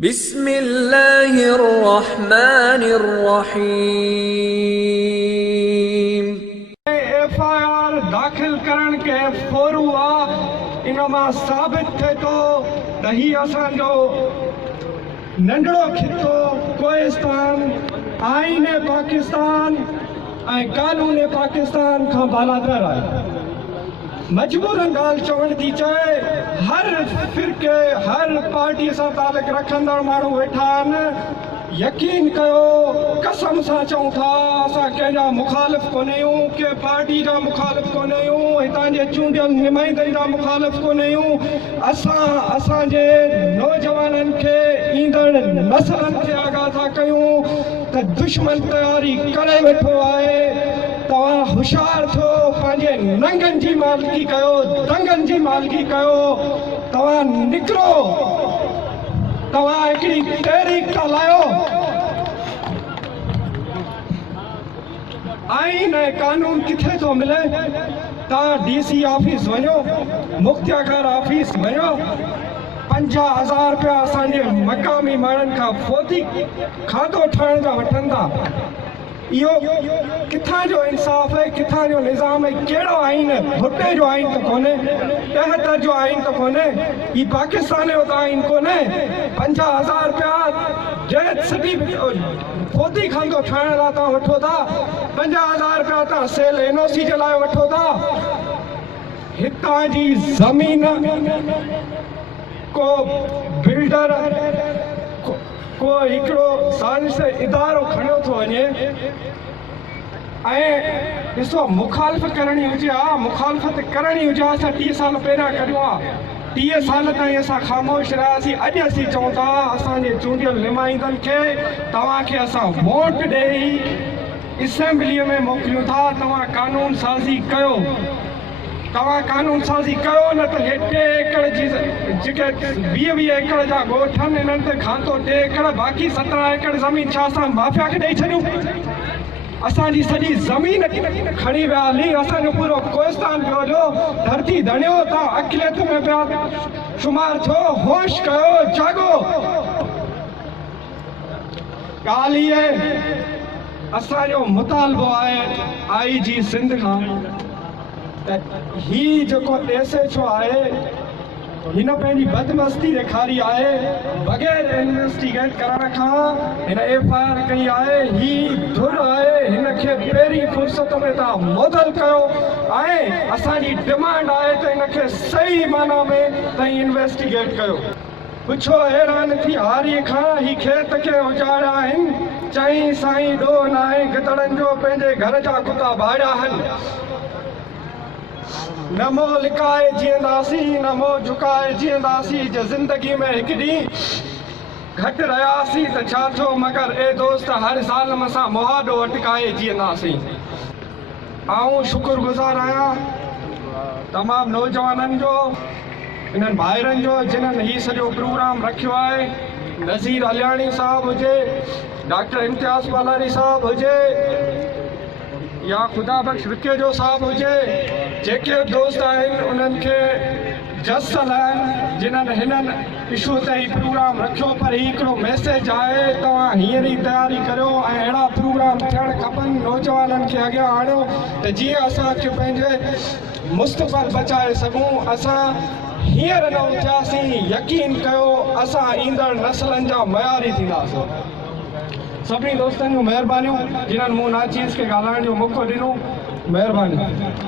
बिस्मिल्लाहिर्रहमानिर्रहीम। FIR दाखिल करण के फोरू इनमा साबित थे तो दही असांजो नंढड़ो खितो कोहिस्तान आईन पाकिस्तान कानून पाकिस्तान का बालातर है। मजबूरन गाल चवण थी चाहे हर फिरके हर पार्टी से ताल्लुक रखंदड़ माण्हू वेठा आहिनि। यकीन कयो कसम सां चऊं था असां कंहिंजा मुखालिफ़ कोन आहियूं, के पार्टी जा मुखालिफ़ कोन आहियूं, हितां जे चूंडियल नुमाइंदनि जा मुखालिफ़ कोन आहियूं। असांजे नौजवाननि खे ईंदड़ नसलनि खे आगाह था कयूं त दुश्मन तयारी करे वेठो आहे। तव्हां होशियार थियो, पंहिंजे नंगनि जी मालिकी कयो, दंगनि जी मालिकी कयो। तव्हां निकिरो, तव्हां हिकिड़ी तहरीक था लायो। आईन ऐं कानून किथे थो मिले? तव्हां DC ऑफिस वञो, मुख़्तियार ऑफिस वञो, 50,000 रुपया असांजे मक़ामी माण्हुनि खां फ़ौती खातो ठाहिण जा वठनि था। इहो किथां जो इंसाफ़ है, किथां जो निज़ाम है? कहिड़ो आईन? भुटे जो आईन तो कोन्हे, 73 जो आईन तो कोन्हे, ही पाकिस्तान जो त आईन कोन्हे। 50,000 रुपया जैद सिटी फ़ौती खातो ठाहिण लाइ तव्हां वठो था। 50,000 रुपया तव्हां सेल NOC जे लाइ वठो था। हितां जी ज़मीन को बिल्डर को हिकिड़ो साज़िश इदारो खणियो थो वञे ऐं ॾिसो मुखालिफ़त करणी हुजे मुखालिफ़त करणी हुजे असां 30 साल पहिरियां करियो आहे। 30 साल ताईं असां ख़ामोश रहियासीं। अॼु असीं चऊं था असांजे चूंडियल नुमाइंदनि खे तव्हांखे असां वोट ॾेई असेंबलीअ में मोकिलियूं था। तव्हां कानून साज़ी कयो, तव्हां कानून साज़ी कयो, न त हे 2 एकड़ जी जेके 20 एकड़ जा ॻोठ आहिनि इन्हनि ते खातो 2 एकड़, बाक़ी 17 एकड़ ज़मीन छा असां माफ़िया खे ॾेई छॾियूं? असांजी सॼी ज़मीन खणी विया हली, असांजो पूरो कोहिस्तान पियो हलियो, धरती धणियो, तव्हां अक़लियत में पिया शुमार थियो। होश कयो, जागो। ॻाल्हि इहा असांजो मुतालबो आहे IG सिंध खां ही जेको SHO आहे हिन पंहिंजी बदमस्ती ॾेखारी आहे। बग़ैर इन्वेस्टिगेट करण खां हिन FIR कई आहे। ही धुर आहे, हिन खे पहिरीं फ़ुर्सत में तव्हां मुअदल कयो ऐं असांजी डिमांड आहे त हिन खे सही माना में तव्हां इन्वेस्टिगेट कयो। पुछो हैरान थी हारी खां ही खेत खे उजाड़िया आहिनि, चई साईं ॾोह न आहे गिदड़नि जो, पंहिंजे घर जा कुता ॿाहिरिया आहिनि। न मोह लिकाए जीअंदासीं, न मोह झुकाए जीअंदासीं, जे ज़िंदगी में हिकु ॾींहुं घटि रहियासीं त छा थियो, मगर ए दोस्त हर साल असां मुहाॾो अटकाए जीअंदासीं। आऊं शुक्रगुज़ार आहियां तमामु नौजवाननि जो, इन्हनि भाइरनि जो जिन्हनि हीउ सॼो प्रोग्राम रखियो आहे। नज़ीर अलियाणी साहब हुजे, डॉक्टर इम्तियाज़ बालानी साहब हुजे, या ख़ुदा बख़्श विकेजो साहब हुजे, जेके दोस्त आहिनि उन्हनि खे जसल आहिनि जिन्हनि हिननि इशू ते ही प्रोग्राम रखियो। पर हिकिड़ो मैसेज आहे, तव्हां हींअर ई तयारी करियो ऐं अहिड़ा प्रोग्राम थियणु खपनि, नौजवाननि खे अॻियां आणियो त जीअं असांखे पंहिंजे मुस्तक़बिल बचाए सघूं। असां हींअर न उथियासीं, यकीन कयो असां ईंदड़ नसलनि जा मयारी थींदासीं। सभिनी दोस्तनि जूं महिरबानियूं जिन्हनि मूं नाचीज़ खे ॻाल्हाइण जो मौक़ो ॾिनो। महिरबानी।